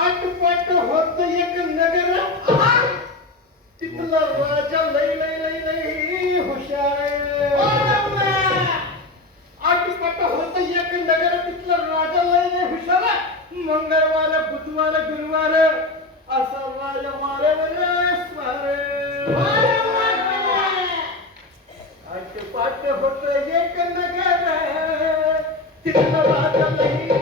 आटपाट होत एक नगर तिथला राजा लई लई लई लई हुशार आटपाट होत एक नगर तिथला राजा लई लई हुशार मंगळवार बुधवार गुरुवार असा राजा वारे आटपाट होत एक नगर तिथला राजा लई